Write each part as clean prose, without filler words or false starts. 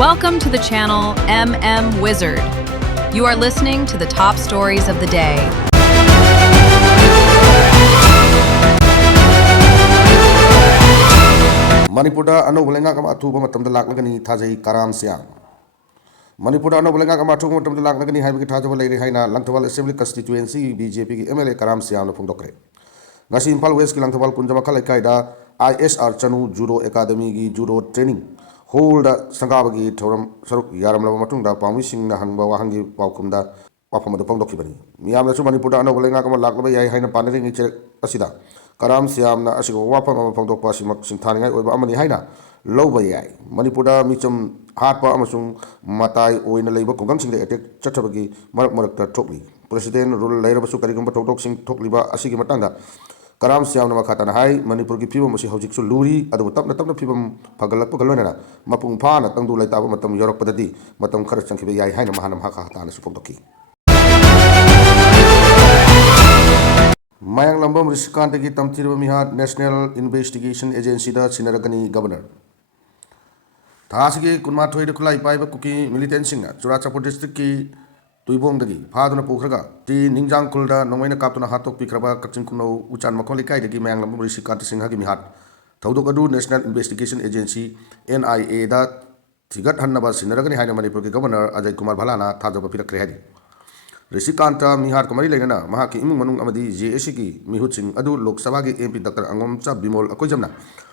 Welcome to the channel MM Wizard. You are listening to the top stories of the day. Manipuri anobul lengak ama atuba matam dalak lagani thajai karam siang. Manipuri anobul lengak ama atuba matam dalak lagani hai bagi thajaba leiri haina Langthawal Assembly Constituency BJP ki MLA karam siang no phongdokre. Ngasi Impal West ki Langthawal Punjama khalai kaida ISR Chanu Judo Academy ki judo training hold sangaba ki thoram saruk yaram laba matungda pami sing na hangba wahangi paukumda wafamada phongdokibani. Miyamna chu Manipuri anobul lengak ama laklaba yai haina panari ngi cherek asida. Karam siamna asigo wapam ama phongdokpa simak singthaningai oiba amani haina lauba yai. Manipuri micham hatpa amasung matai oina leiba kogang singde attack chathabagi marak marakta thokli. President rule leirabasu karigamba thokdok sing thokliba asigi matanga Karam siamna makhatana hai Manipuri ki phibam asi hojiksu luri adu tapna tapna phibam phagalakpa galonana mapung phana tangdu laitaba matam yorakpadadi matam khara changkhiba yai haina mahanam hakha hatana su phongdokki. Mayang lambam Rishikant ki tamthirba mihat National Investigation Agency da sinaragani governor. Thasigi kunma thoi de khulai paiba kuki militant singa Churachapur district ki tuibong dagi phaduna pukhraga ti ningjang kulda nongmaina kaptuna hatok pikraba kaching kuno uchan makoli kai dagi mayang lambam Rishikant singha gi mihat thaudok adu National Investigation Agency NIA da thigat hannaba sinaragani haina Manipur ki governor Ajay Kumar Bhalana thajaba pirakre hai. Rishikanta mihar kamari lengana mahaki imung manung amadi JAC ki mihutsing adu Lok Sabha ki MP Dr. Angomcha Bimol akoijamna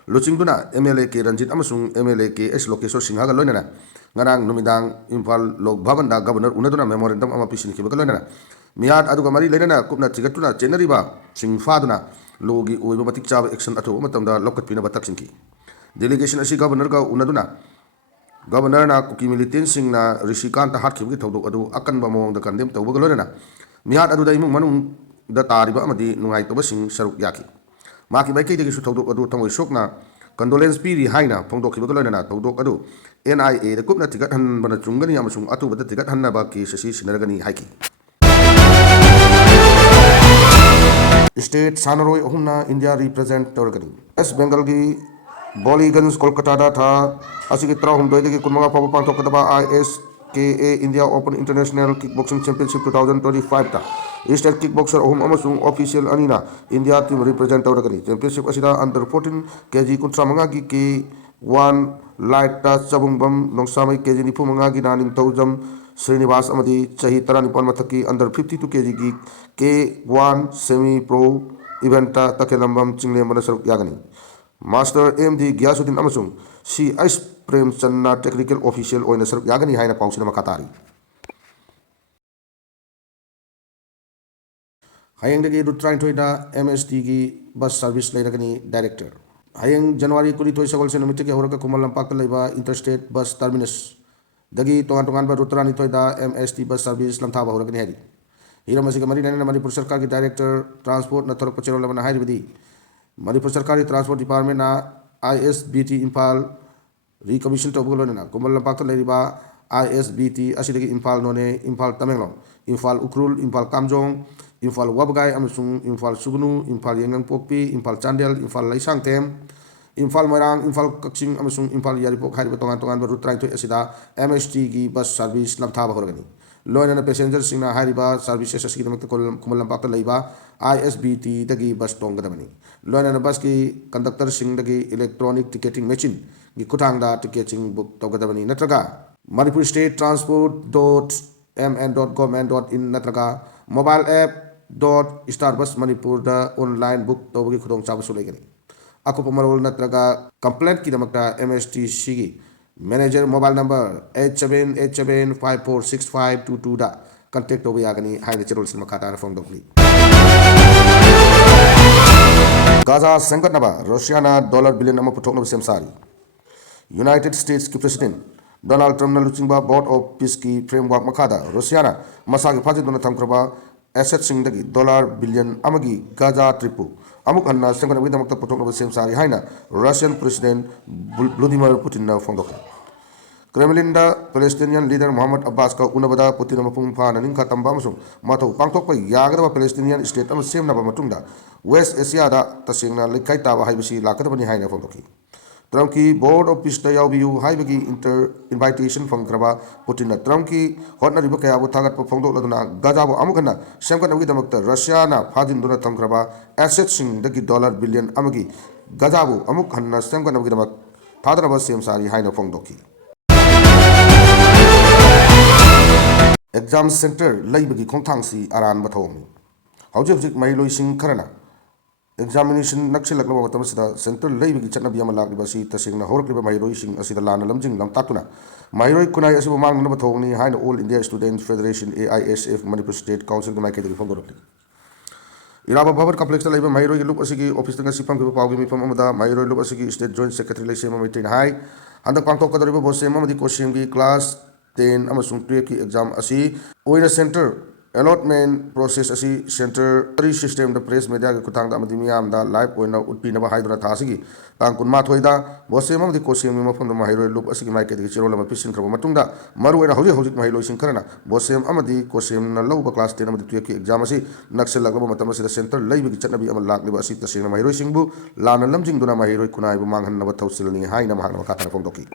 luchingduna MLA ke Ranjit amasung MLA ke S Lokeswar Singha ga loinana ngarang numidang Imphal Lok Bhavan da governor unaduna memorandum ama pisin ki ga loinana mihar adu kamari lengana kupna tigatuna chenariba singfaduna logi oiba matik chaba action atho matamda lokkat pina batak singki delegation asi governor ga unaduna Governor na kuki militant sing na Rishikant hat khibgi thodok adu akan ba mong da kandem tawba galona mihat adu da imung manung da tariba amadi nungai toba sing saruk yaki maki bai kai de su thodok adu tangoi sokna condolence piri haina phongdok khibga galona na thodok adu NIA da kupna tigat han bana chungani amasung atu bada tigat hanna ba ki sasi sinaragani haiki State Sanaroi ohumna India represent tawragani West Bengal gi Bollyganj Kolkata da tha asigi trahum doi de kunmanga papa pangthok kadaba ISKA India Open International Kickboxing Championship 2025 ta State kickboxer ohum amasung official anina India team represent tawragani championship asida under 14 kg kuntramanga gi K1 light ta chabungbam nongsamai kg ni phumanga gi naning tawjam Srinivas amadi chahi 39 mathaki under 52 kg gi K1 semi pro event ta takelambam chingle mana saruk yagani Master MD Gyasuddin amasung si Ice Prem Channa technical official oina saruk yagani haina pausina makatari hayeng dagi rutrain thoida MST gi bus service leiragani director hayeng January 22 sagol se numit ki horaka kumal lampak leiba interstate bus terminus dagi tongan tongan ba rutrani thoida MST bus service lamthaba horagani hari hiram asiga mari nana Manipur sarkar ki director transport na thorak pachero labana hairibidi Manipur Sarkari Transport Department na ISBT Impal recommission to bugalo na kumal lampak leriba ISBT asidagi Impal none Impal Tamenglong Impal Ukrul Impal Kamjong Impal Wabgai amasung Impal Sugnu Impal Yengang Pokpi Impal Chandel Impal Laisang Tem Impal Marang Impal Kakching amasung Impal Yaripok hari tongan tongan baru trying to asida MST gi bus service lamthaba horgani loin na passenger singna hariba services asigi namak kumal lampak leiba ISBT dagi bus tonggadamani loin na bus ki conductor sing dagi electronic ticketing machine gi kutangda ticketing book tonggadamani natraga Manipur State Transport.mn.gov.in natraga mobile app.starbus Manipur da online book tobagi khudong chabasu legani akupa marol natraga complaint ki namakta MST sigi manager mobile number 8787546522 da contact over yagani haina cherol sin makata na phone dokli Gaza sangatnaba Russia na $1 billion ama puthokna semsari United States ki president Donald Trump na luchingba board of peace ki framework makada Russia na masagi phajiduna thamkraba asset sing dagi $1 billion amagi Gaza tripu amuk anna sangatna widamakta puthokna semsari haina Russian president Vladimir Putin na phone dokli Kremlin da Palestinian leader Muhammad Abbas ka unabada Putin mapung phana ningkha tamba amasung mathau pangthokpa yagadaba Palestinian state ama semnaba matungda West Asia da tasingna likai taba haibisi lakadabani haina phongdoki Trump ki board of peace ta yaubiyu haibagi invitation fangkraba Putin na Trump ki hotnariba kaya bu thagat pa phongdok laduna Gaza bu amukana semkanabagi damakta Russia na phajinduna thamkraba assets sing dagi dollar billion amagi Gaza bu amuk hanna semkanabagi damak thadana sem sari haina phongdoki exam center laibagi khongthangsi aran bathomi hawjik mai loising kharana examination naksilakla matam sida center laibagi chatnabi ama lagiba si tasingna horkliba mai loising asida lana lamjing lamtatuna mai roi kunai asibu mangna bathongni haina all India Students Federation AISF Manipur State Council mai kedagi phongdorokli Iraba Bhavan complex ta laiba mai roi lup asigi office nga sipam ke pawgi mifam amada mai roi lup asigi state joint secretary laisema mitin hai handak pangtok kadariba bosem amadi kosim gi class 10 amasung 12 ki exam asi oina center allotment process asi center 3 system the press media ki kutang da amadi miyam da live oina utpi na ba haidura thasigi tang kun ma thoida bosem amadi kosim mi mafam da mai roi lup asigi mai ke chiro lama pisin khaba matungda maru oina hoji hoji mai loisin karana bosem amadi kosim na loba class 10 amadi 12 ki exam asi naksel lagba matam asi center laibi ki chatnabi amal lakliba asi tasina mai roi singbu lana lamjing duna mai roi kunai bu manghan na ba thausil ni haina mahang ma khatana phongdoki